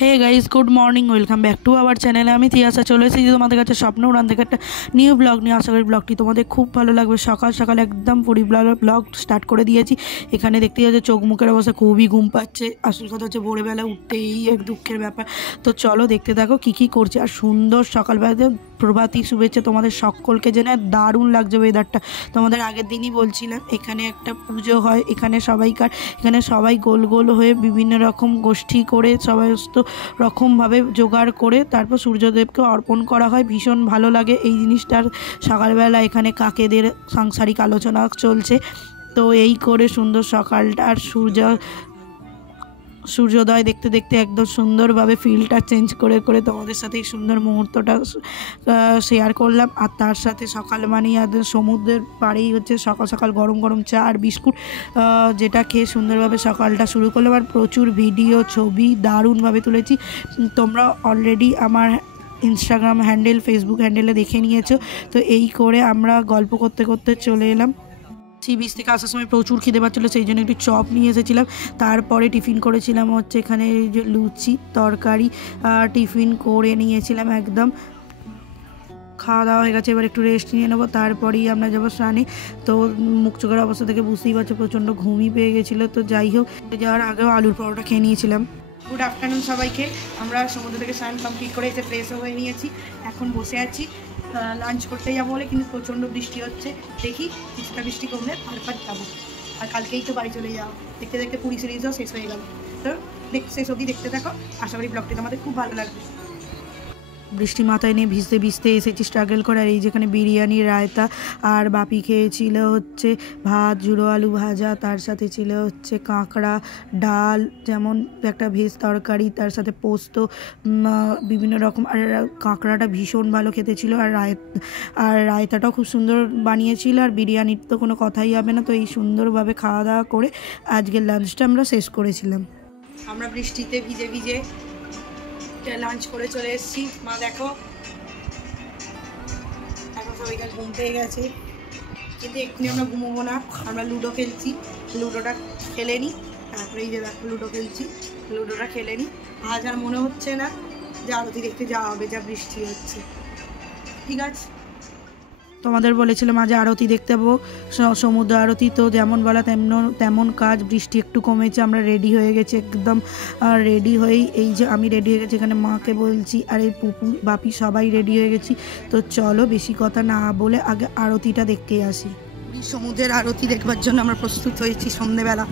Hey guys good morning, welcome back to our চ্যানেলে। আমি তিয়াসা চলে এসেছি তোমাদের কাছে স্বপ্ন উড়ান থেকে একটা নিউ ব্লগ নিয়ে। আশা করি ব্লগটি তোমাদের খুব ভালো লাগবে। সকাল সকাল একদম পুরি ব্লগ স্টার্ট করে দিয়েছি। এখানে দেখতে যাচ্ছে চোখ মুখের অবস্থা, খুবই ঘুম পাচ্ছে। আসল কথা হচ্ছে ভোরবেলা উঠতেই এক দুঃখের ব্যাপার। তো চলো দেখতে থাকো কী করছে। আর সুন্দর সকালবেলাতে প্রভাতী শুভেচ্ছা তোমাদের সকলকে, জেনে দারুণ লাগছে ওয়েদারটা। তোমাদের আগের দিনই বলছিলাম এখানে একটা পুজো হয়, এখানে সবাই গোল গোল হয়ে বিভিন্ন রকম গোষ্ঠী করে সমস্ত রকমভাবে জোগাড় করে তারপর সূর্যদেবকে অর্পণ করা হয়। ভীষণ ভালো লাগে এই জিনিসটার। সকালবেলা এখানে কাকেদের সাংসারিক আলোচনা চলছে। তো এই করে সুন্দর সকালটা আর সূর্যোদয় দেখতে দেখতে একদম সুন্দরভাবে ফিলটা চেঞ্জ করে তোমাদের সাথে এই সুন্দর মুহূর্তটা শেয়ার করলাম। আর তার সাথে সকাল মানেই সমুদ্রের পাড়েই হচ্ছে সকাল সকাল গরম গরম চা আর বিস্কুট, যেটা খেয়ে সুন্দরভাবে সকালটা শুরু করলাম। আর প্রচুর ভিডিও ছবি দারুণভাবে তুলেছি। তোমরা অলরেডি আমার ইনস্টাগ্রাম হ্যান্ডেল, ফেসবুক হ্যান্ডেলে দেখে নিয়েছো। তো এই করে আমরা গল্প করতে করতে চলে এলাম। বিচ থেকে আসার সময় প্রচুর খিদে পাচ্ছিলো, সেই জন্য একটু চপ নিয়ে এসেছিলাম। তারপরে টিফিন করেছিলাম হচ্ছে এখানে যে লুচি তরকারি টিফিন করে নিয়েছিলাম। একদম খাওয়া দাওয়া হয়ে গেছে, এবার একটু রেস্ট নিয়ে নেবো, তারপরেই আমরা যাবো স্নানে। তো মুখ চোখের অবস্থা থেকে বুঝতেই পারছো প্রচণ্ড ঘুমই পেয়ে গেছিলো। তো যাই হোক, যাওয়ার আগেও আলুর পরোটা খেয়ে নিয়েছিলাম। গুড আফটারনুন সবাইকে। আমরা সমুদ্র থেকে স্নান কমপ্লিট করে এসে ফ্রেশও হয়ে নিয়েছি। এখন বসে আছি লাঞ্চ করতে যাবো বলে, কিন্তু প্রচণ্ড বৃষ্টি হচ্ছে। দেখি কিছুটা বৃষ্টি কমলে তারপর যাবো। আর কালকেই তো বাড়ি চলে যাও। দেখতে দেখতে পুরী সিরিজও শেষ হয়ে গেল। তো শেষ অবধি দেখতে থাকো, আশা করি ব্লগটি তোমাদের খুব ভালো লাগবে। বৃষ্টি মাথায় নিয়ে ভিজতে ভিজতে এসেছি স্ট্রাগল করে। আর এই যেখানে বিরিয়ানি, রায়তা, আর বাপি খেয়েছিল হচ্ছে ভাত, ঝুড়ো আলু ভাজা, তার সাথে ছিল হচ্ছে কাঁকড়া, ডাল, যেমন একটা ভেজ তরকারি, তার সাথে পোস্ত, বিভিন্ন রকম। আর কাঁকড়াটা ভীষণ ভালো খেতে ছিল। আর রায়তাটাও খুব সুন্দর বানিয়েছিল। আর বিরিয়ানির তো কোনো কথাই হবে না। তো এই সুন্দরভাবে খাওয়া দাওয়া করে আজকের লাঞ্চটা আমরা শেষ করেছিলাম। আমরা বৃষ্টিতে ভিজে ভিজে লাঞ্চ করে চলে এসেছি। মা দেখো এখন সবাইকার ঘুম পেয়ে গেছে, কিন্তু এক্ষুনি আমরা ঘুমোবো না, আমরা লুডো খেলছি। লুডোটা খেলে নিই, তারপরে এই যে দেখো লুডো খেলছি, লুডোটা খেলে নিই। আজ আর মনে হচ্ছে না যে আরতি দেখতে যাওয়া হবে, যা বৃষ্টি হচ্ছে। ঠিক আছে, তোমাদের বলেছিলাম আজ আরতি দেখতে যাবো, সমুদ্র আরতি। তো যেমন বলা তেমন কাজ। বৃষ্টি একটু কমেছে, আমরা রেডি হয়ে গেছি একদম। রেডি হয়েই এই যে আমি রেডি হয়ে গেছি, এখানে মাকে বলছি, আর এই পুপু বাপি সবাই রেডি হয়ে গেছি। তো চলো বেশি কথা না বলে আগে আরতিটা দেখতেই আসি। সমুদ্রের আরতি দেখবার জন্য আমরা প্রস্তুত হয়েছি। সন্ধ্যেবেলা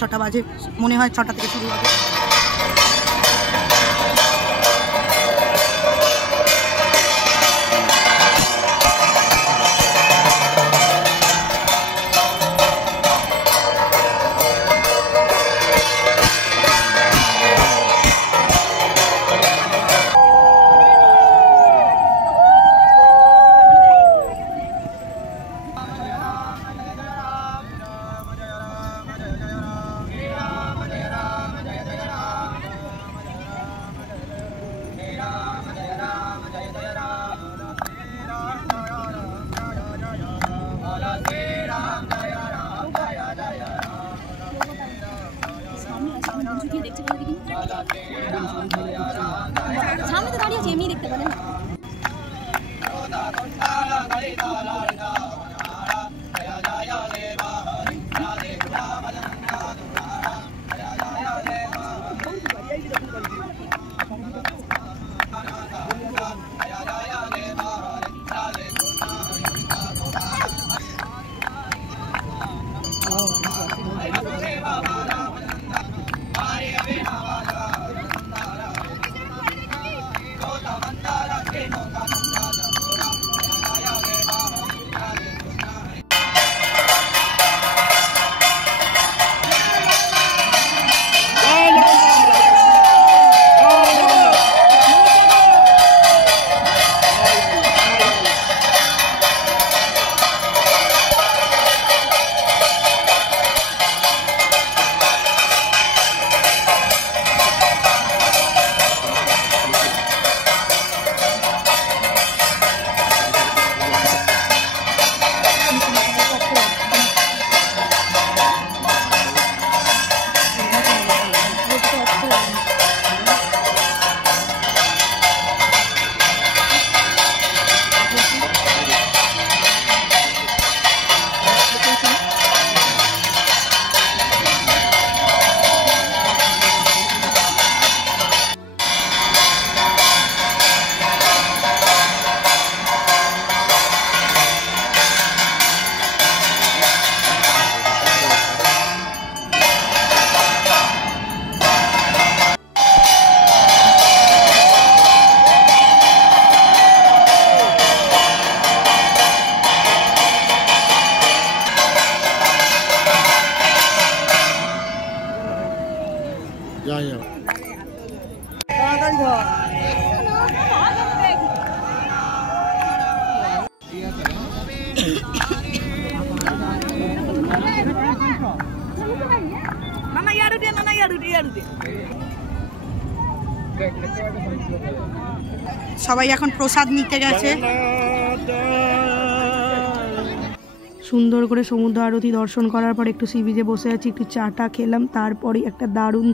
6টা বাজে, মনে হয় 6টা থেকে শুরু হবে। সামনে তো দাঁড়িয়ে আছে, এমনি দেখতে পারেন। সবাই এখন প্রসাদ নিতে গেছে। সুন্দর করে সমুদ্র আরতি দর্শন করার পর একটু সি বিচে বসে আছি, একটু চাটা খেলাম, তারপরে একটা দারুণ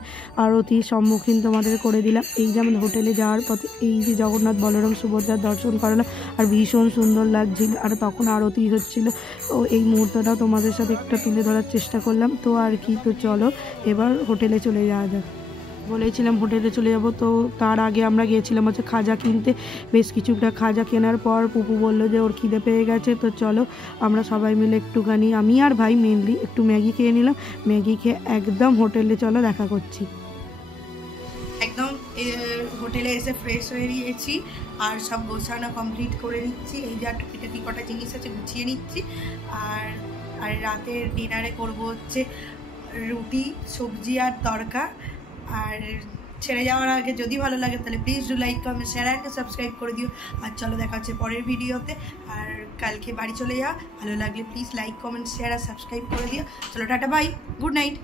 আরতির সম্মুখীন তোমাদের করে দিলাম। এই যে আমাদের হোটেলে যাওয়ার পথে এই যে জগন্নাথ বলরাম সুভদ্রার দর্শন করালাম, আর ভীষণ সুন্দর লাগছিল, আর তখন আরতি হচ্ছিল। ও এই মুহূর্তটাও তোমাদের সাথে একটা তুলে ধরার চেষ্টা করলাম। তো আর কি, তো চলো এবার হোটেলে চলে যাওয়া যাক। বলেছিলাম হোটেলে চলে যাব, তো তার আগে আমরা গিয়েছিলাম হচ্ছে খাজা কিনতে। বেশ কিছুটা খাজা কেনার পর পুপু বললো যে ওর খিদে পেয়ে গেছে, তো চলো আমরা সবাই মিলে একটুখানি, আমি আর ভাই মেনলি একটু ম্যাগি খেয়ে নিলাম। ম্যাগি খেয়ে একদম হোটেলে চলো দেখা করছি। একদম হোটেলে এসে ফ্রেশ হয়ে নিয়েছি আর সব গোছানো কমপ্লিট করে নিচ্ছি। এই যা টুকিটাকি কটা জিনিস আছে গুছিয়ে নিচ্ছি। আর রাতের ডিনারে করব হচ্ছে রুটি, সবজি আর তড়কা। আর ছেড়ে যাওয়ার আগে যদি ভালো লাগে তাহলে please do like, comment, share and subscribe করে দিও। আর চলো দেখা হচ্ছে পরের ভিডিওতে। আর কালকে বাড়ি চলে যাও, ভালো লাগলে প্লিজ লাইক, কমেন্ট, শেয়ার আর সাবস্ক্রাইব করে দিও। চলো টাটা, বাই, গুড নাইট।